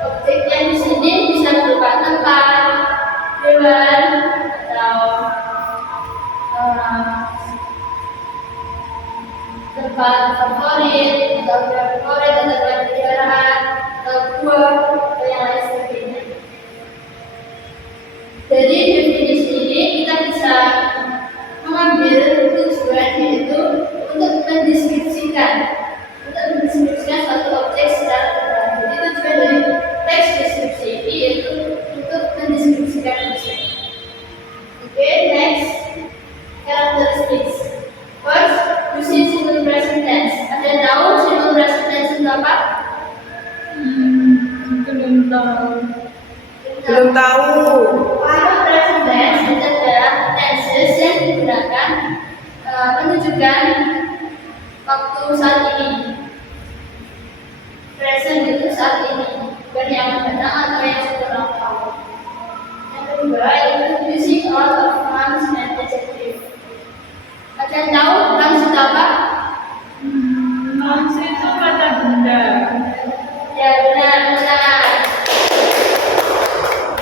Objeknya di sini bisa berupa tempat, hewan, atau tempat favorit, atau favorit, atau tempat peliharaan, atau buah, atau yang lain sebagainya. Jadi definisi ini kita bisa mengambil tujuan yaitu untuk mendeskripsikan suatu objek secara tepat. Jadi tujuan dari teks deskripsi ini yaitu untuk mendeskripsikan objek. Oke, next, characteristics. First, using simple present tense. Ada yang tahu simple present tense itu apa? Belum tahu. Belum tahu. Simple present tense itu adalah tenses yang digunakan menunjukkan waktu saat ini. Present itu saat ini, bukan yang akan datang atau yang sudah lampau. Yang kedua itu using all of nouns and adjectives. Ada yang tahu nouns itu apa? Nouns itu kata benda. Ya benar.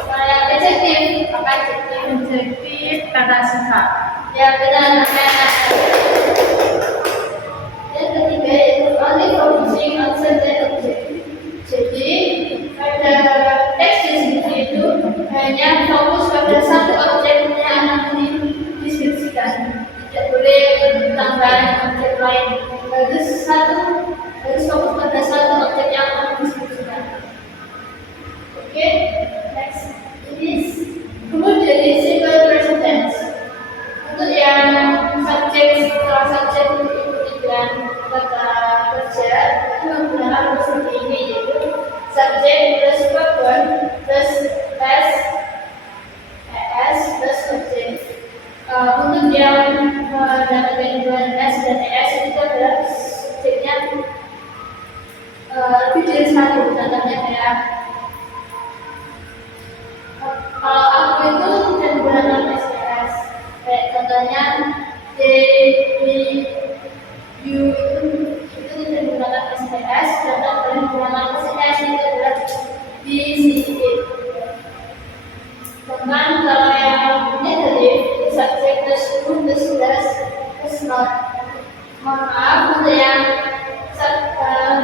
Kalau yang adjective apa adjective? Adjektif kata sifat. Ya benar. Yang ketiga yaitu only focusing on certain object. Jadi pada teks deskripsi itu hanya fokus pada satu objek yang akan dideskripsikan. Tidak boleh bertambah objek lain. Harus fokus pada satu objek yang akan dideskripsikan. Oke, next. Kemudian di simple present tense. Untuk yang subjek itu dengan kata kerja itu menggunakan huruf seperti ini, yaitu subjek plus verb plus s plus objek. Untuk yang mendapatkan hubungan s dan es itu adalah subjeknya lebih dari satu. Contohnya kayak kalau aku itu tidak menggunakan s. Kayak contohnya you itu tidak menggunakan SPS, contoh boleh menggunakan SPS itu adalah di sini. Sedangkan kalau yang negatif, subjek plus plus not. Mohon maaf untuk yang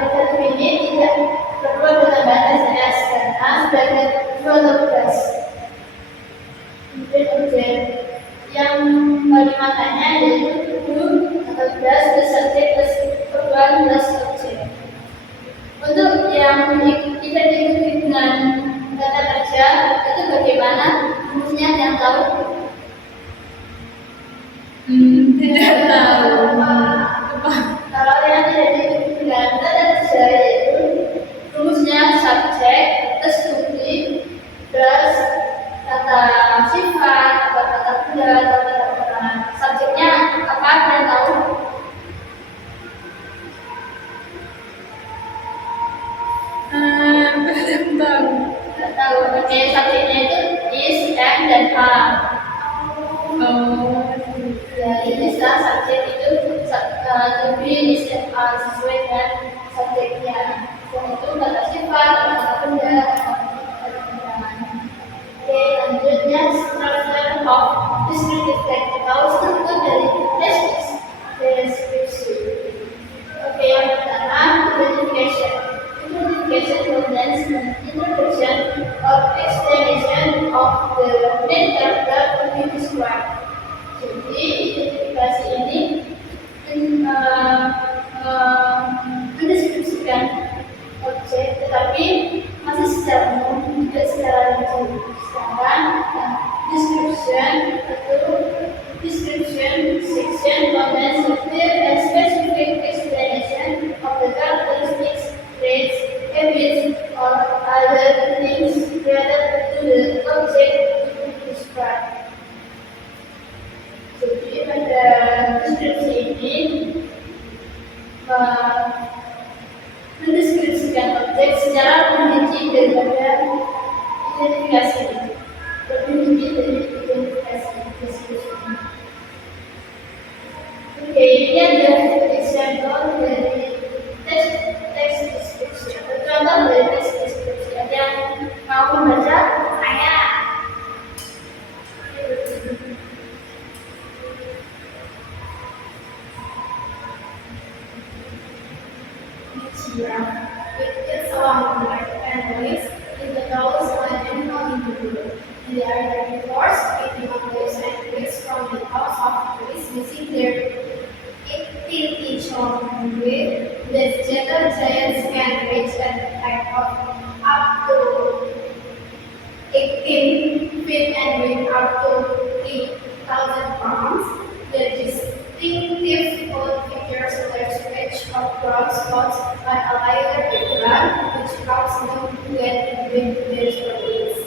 negatif ini tidak perlu ada tambahan SPS karena sudah ada 12. Kemudian objek yang kalimatannya yaitu do atau does plus subjek plus verb plus objek. Untuk yang tidak diikuti dengan kata kerja itu bagaimana? Rumusnya yang tahu? Tidak tahu. Kalau yang tidak diikuti dengan kata kerja yaitu rumusnya subjek plus to be plus kata sifat atau kata benda atau kata keterangan. Subjeknya apa? Kalian tahu? Belum tahu. Tidak tahu. Oke, subjeknya itu is, am, dan are. Ya, ini setelah subjek itu to be, is, and are sesuai dengan subjeknya. Dan itu kata sifat, kata benda, kata keterangan. Oke, lanjutnya structure of descriptive text atau struktur dari deskripsi. Oke, yang pertama identification. Identification contains an introduction or explanation of the main character to be described. Jadi identifikasi ini mendeskripsikan objek, tetapi masih secara umum, tidak secara rinci. Sedangkan description section contains a clear and specific explanation of the characteristics, traits, habits, or other things related to the object to be described. Jadi pada deskripsi ini mendeskripsikan objek secara rinci daripada identifikasi, lebih rinci dari identifikasi deskripsi. Oke, ini ada example dari teks deskripsi. Contoh dari teks deskripsi ada of up to 18 feet and weigh up to 3,000 pounds. The distinctive old features were stretch of brown spots on a lighter background, which helps them blend in with their surroundings.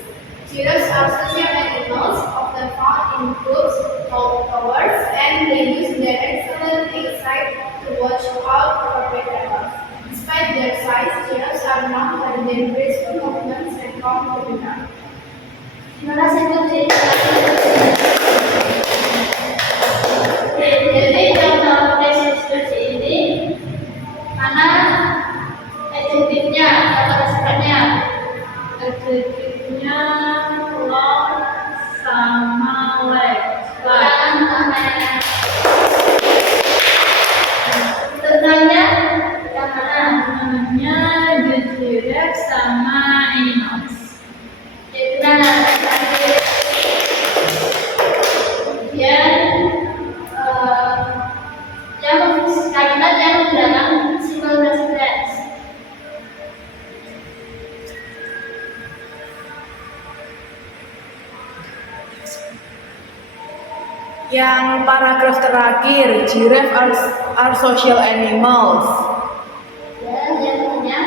Giraffes are social animals, often found in groups called cohorts, and they use their excellent eyesight to watch out for predators. Despite their size, giraffes are known for their graceful movements and calm demeanor. Terima kasih Putri. Oke, jadi contoh deskripsi ini mana adjektifnya atau sifatnya? Adjektifnya long sama legs. Ulangan namanya. Tentangnya yang mana? Namanya the giraffe sama animals. Jadi mana? Kemudian yang kalimat yang dalam simple present tense. Yang paragraf terakhir, giraffe are social animals. Ya, yang satunya.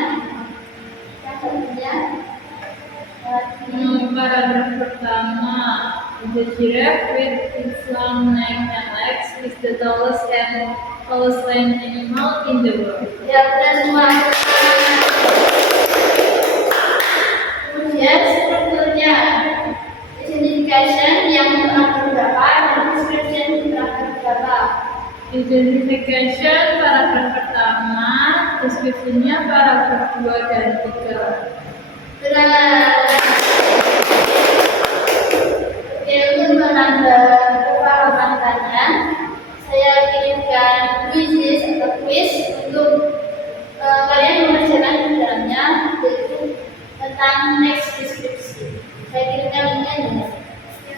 Paragraf pertama, the giraffe with its long neck and legs is the tallest land animal in the world. Ya, udah semua. Kemudian strukturnya, identification yang terakhir berapa dan description yang terakhir berapa. Identification paragraf pertama, description-nya paragraf 2 dan 3. Benar. Oke, untuk menambah kepahamannya, saya kirimkan quiz untuk kalian mengerjakan di dalamnya, yaitu tentang next deskripsi. Saya kirimkan linknya ya.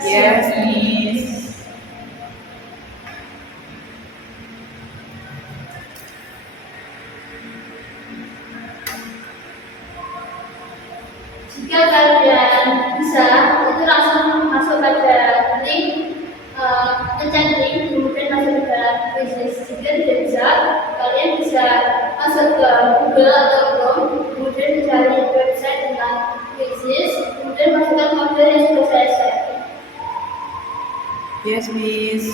Yes, Miss. Jika kalian bisa, itu langsung masuk pada link, pencet link, kemudian masuk ke dalam quiz. Jika tidak bisa, kalian bisa masuk ke Google atau Chrome, kemudian mencari website tentang quiz, kemudian masukkan model yang sudah saya share. Yes, Miss.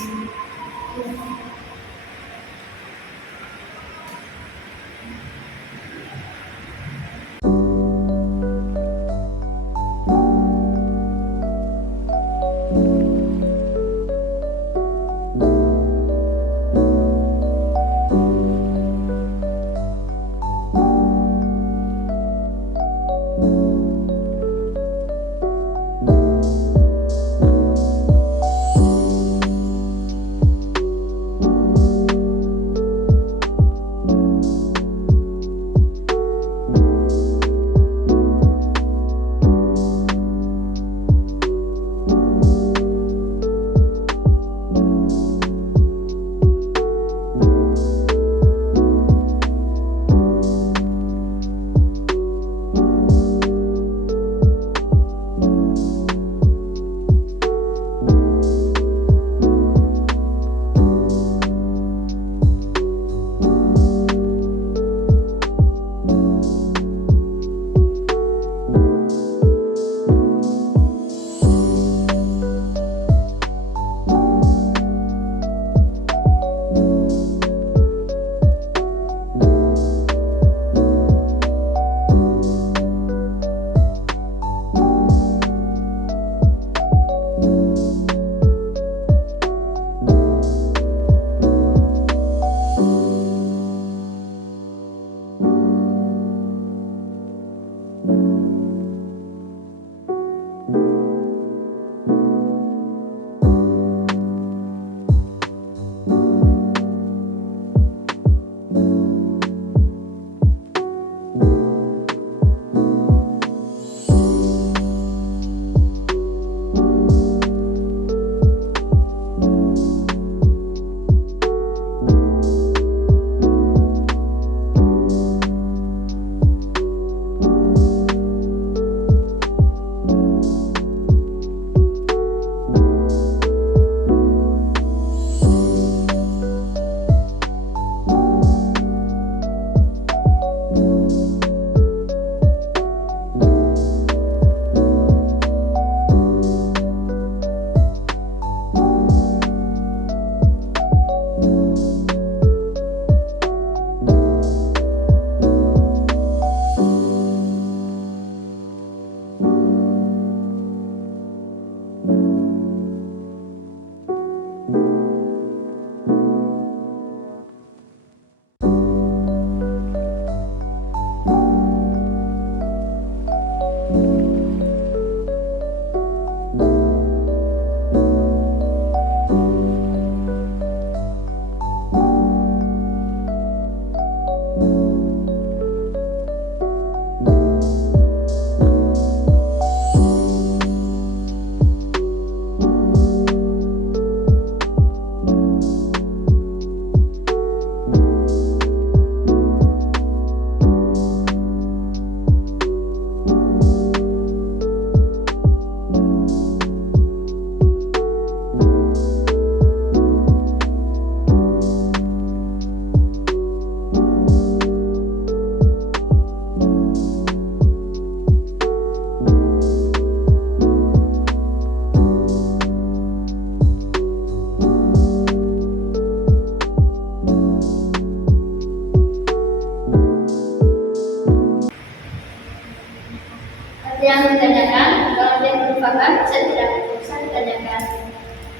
yang bisa ditanyakan?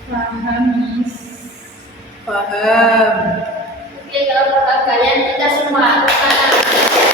Paham, Miss. Paham. Oke, kalau menurut kalian kita semua ke kanan.